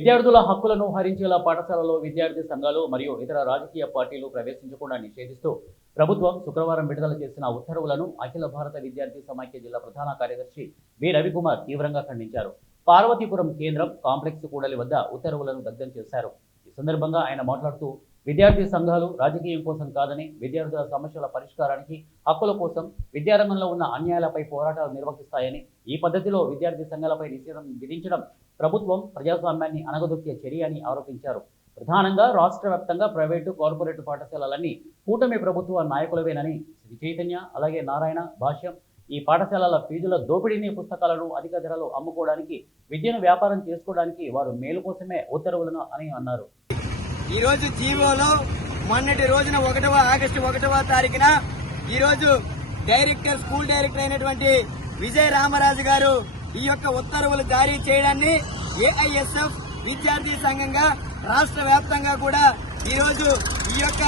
విద్యార్థుల హక్కులను హరించేలా పాఠశాలలో విద్యార్థి సంఘాలు మరియు ఇతర రాజకీయ పార్టీలు ప్రవేశించకుండా నిషేధిస్తూ ప్రభుత్వం శుక్రవారం విడుదల చేసిన ఉత్తర్వులను అఖిల భారత విద్యార్థి సమాఖ్య జిల్లా ప్రధాన కార్యదర్శి బి రవికుమార్ తీవ్రంగా ఖండించారు. పార్వతీపురం కేంద్రం కాంప్లెక్స్ కూడలి వద్ద ఉత్తర్వులను దగ్ధం చేశారు. ఈ సందర్భంగా ఆయన మాట్లాడుతూ విద్యార్థి సంఘాలు రాజకీయం కోసం కాదని విద్యార్థుల సమస్యల పరిష్కారానికి, హక్కుల కోసం విద్యారంగంలో ఉన్న అన్యాయాలపై పోరాటాలు నిర్వహిస్తాయని, ఈ పద్ధతిలో విద్యార్థి సంఘాలపై నిషేధం విధించడం ప్రభుత్వం ప్రజాస్వామ్యాన్ని అణగదొక్కే చర్య అని ఆరోపించారు. ప్రధానంగా రాష్ట్ర వ్యాప్తంగా ప్రైవేటు, కార్పొరేట్ పాఠశాలలన్నీ కూటమి ప్రభుత్వ నాయకులవేనని శ్రీ చైతన్య, అలాగే నారాయణ, భాష్యం ఈ పాఠశాలల ఫీజుల దోపిడీని, పుస్తకాలను అధిక ధరలు అమ్ముకోవడానికి, విద్యను వ్యాపారం చేసుకోవడానికి వారు మేలు కోసమే ఉత్తర్వులను అని అన్నారు. ఈ రోజు జీవోలో మొన్నటి రోజున ఆగస్టు 1వ తారీఖున ఈ రోజు స్కూల్ డైరెక్టర్ అయినటువంటి విజయ రామరాజు గారు ఈ యొక్క ఉత్తర్వులు జారీ చేయడాన్ని ఏఐఎస్ఎఫ్ విద్యార్థి సంఘంగా రాష్ట్ర వ్యాప్తంగా కూడా ఈ రోజు ఈ యొక్క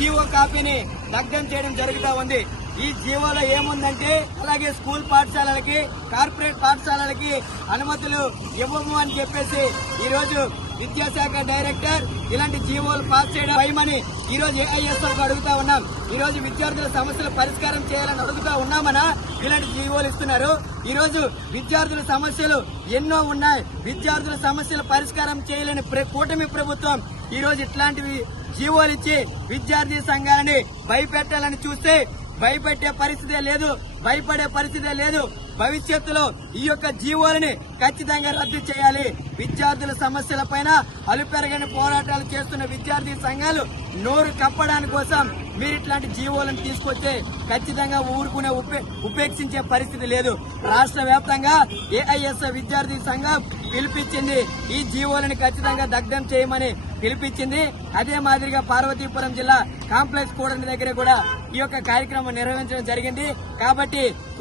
జీవో కాపీని దగ్ధం చేయడం జరుగుతూ ఉంది. ఈ జీవోలో ఏముందంటే, అలాగే స్కూల్ పాఠశాలలకి, కార్పొరేట్ పాఠశాలలకి అనుమతులు ఇవ్వము అని చెప్పేసి ఈ రోజు విద్యాశాఖ డైరెక్టర్ ఇలాంటి జీవోలు పాస్ చేయడం భయమని ఈ రోజు ఏఐఎస్ఎఫ్ అడుగుతా ఉన్నాం. ఈ రోజు విద్యార్థుల సమస్యలు పరిష్కారం చేయాలని అడుగుతా ఉన్నామనా ఇలాంటి జీవోలు ఇస్తున్నారు. ఈ రోజు విద్యార్థుల సమస్యలు ఎన్నో ఉన్నాయి. విద్యార్థుల సమస్యలు పరిష్కారం చేయలేని కూటమి ప్రభుత్వం ఈ రోజు ఇట్లాంటివి జీవోలు ఇచ్చి విద్యార్థి సంఘాలని భయపెట్టాలని చూస్తే భయపెట్టే పరిస్థితే లేదు, భయపడే పరిస్థితే లేదు. భవిష్యత్తులో ఈ యొక్క జీవోలని ఖచ్చితంగా రద్దు చేయాలి. విద్యార్థుల సమస్యలపైన అలుపెరగని పోరాటాలు చేస్తున్న విద్యార్థి సంఘాలు నోరు కప్పడానికి కోసం మీరు ఇట్లాంటి జీవోలను తీసుకొస్తే ఖచ్చితంగా ఊరుకునే ఉపేక్షించే పరిస్థితి లేదు. రాష్ట్ర వ్యాప్తంగా ఏఐఎస్ఎఫ్ విద్యార్థి సంఘం పిలిపించింది ఈ జీవోలను ఖచ్చితంగా దగ్ధం చేయమని పిలిపించింది. అదే మాదిరిగా పార్వతీపురం జిల్లా కాంప్లెక్స్ కూడలి దగ్గర కూడా ఈ యొక్క కార్యక్రమం నిర్వహించడం జరిగింది. కాబట్టి